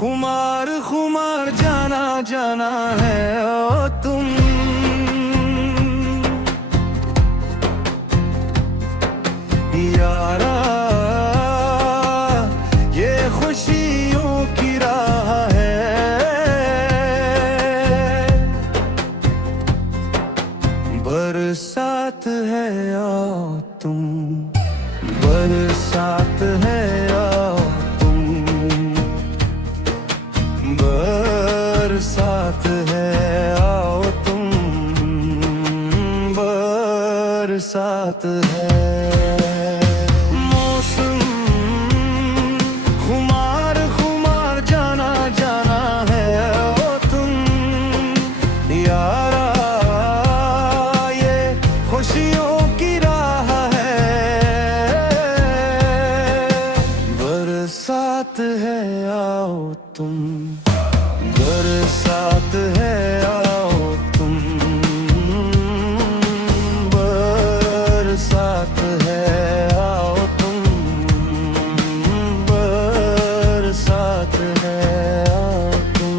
खुमार खुमार जाना जाना है ओ तुम। यारा ये खुशियों की राह है, बरसात है आओ तुम, बरसात है आओ तुम, बरसात है आओ तुम, बरसात है। मौसम खुमार खुमार जाना जाना है ओ तुम। यारा ये खुशियों की राह है, बरसात है आओ तुम, बरसात है आओ तुम, बरसात है आओ तुम, बरसात है आओ तुम।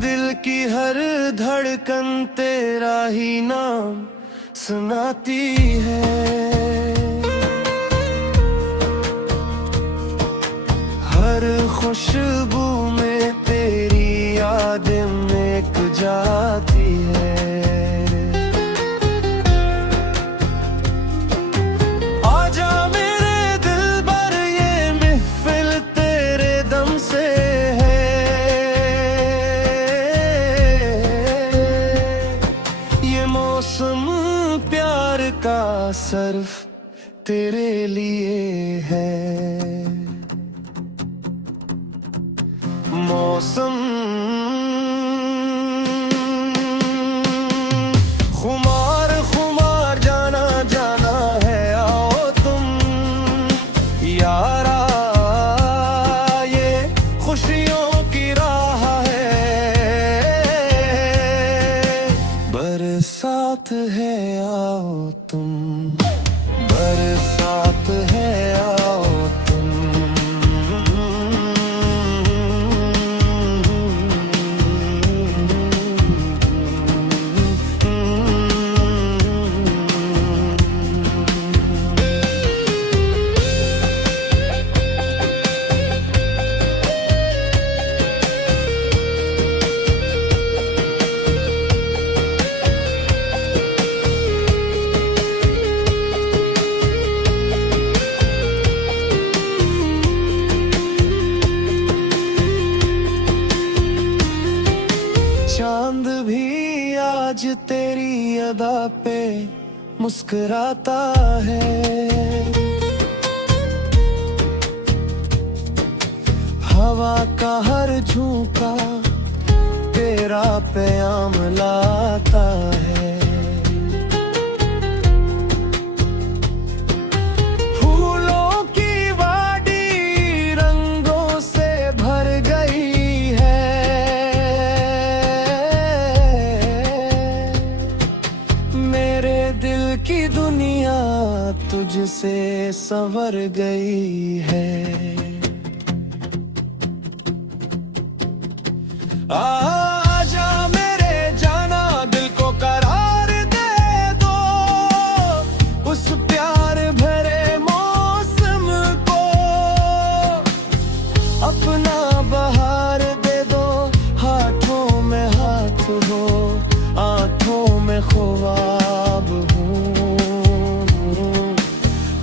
दिल की हर धड़कन तेरा ही नाम सुनाती है, हर खुशबू में तेरी यादें महक जाती है। आजा मेरे दिलबर ये महफिल तेरे दम से है, ये मौसम प्यार का सिर्फ तेरे लिए है। मौसम खुमार खुमार जाना जाना है आओ तुम। यारा ये खुशियों की राह है, बरसात है आओ तुम, बरसात है आओ तुम। चांद भी आज तेरी अदा पे मुस्कुराता है, हवा का हर झोंका तेरा प्याम लाता है। फूलों की वाड़ी रंगों से भर गई है, मेरे दिल की दुनिया तुझसे संवर गई है। आजा मेरे जाना दिल को करार दे दो, उस प्यार भरे मौसम को अपना बहार दे दो। हाथों में हाथ हो, आंखों में ख्वाब हो,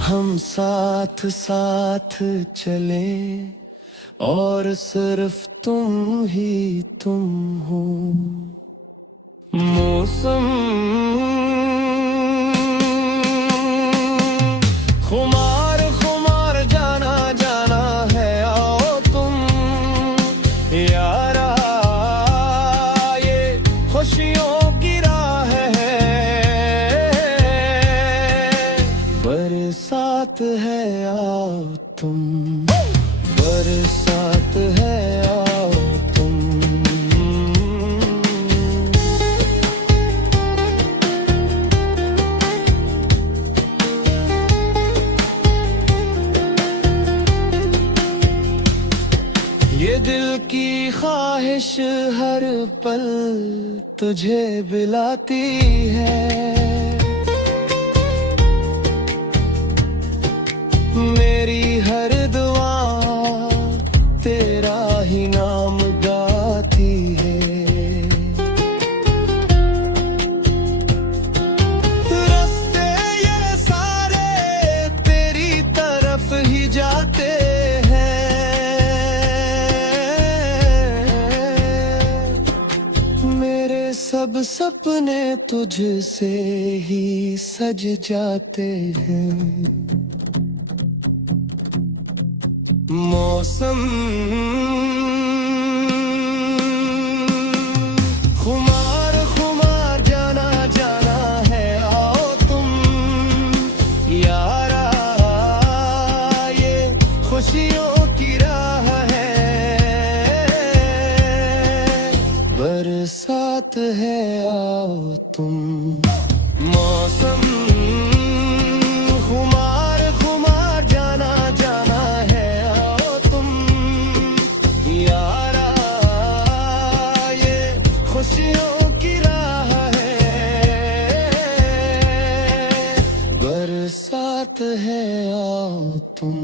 हम साथ साथ चले और सिर्फ तुम ही तुम हो। मौसम खुमार खुमार जाना जाना है आओ तुम। यारा ये खुशियों की राह है, बरसात है आओ तुम, बरसात है आओ तुम, ख्वाहिश हर पल तुझे बुलाती है, मेरी हर दुआ तेरा ही नाम गाती है। रास्ते ये सारे तेरी तरफ ही जाते सब सपने तुझसे ही सज जाते हैं। मौसम खुमार खुमार जाना जाना है, आओ तुम यारा, ये खुशियों की राह है, बरसात है आओ तुम। मौसम खुमार खुमार जाना जाना है, आओ तुम यारा, ये खुशियों की राह है, बरसात है आओ तुम।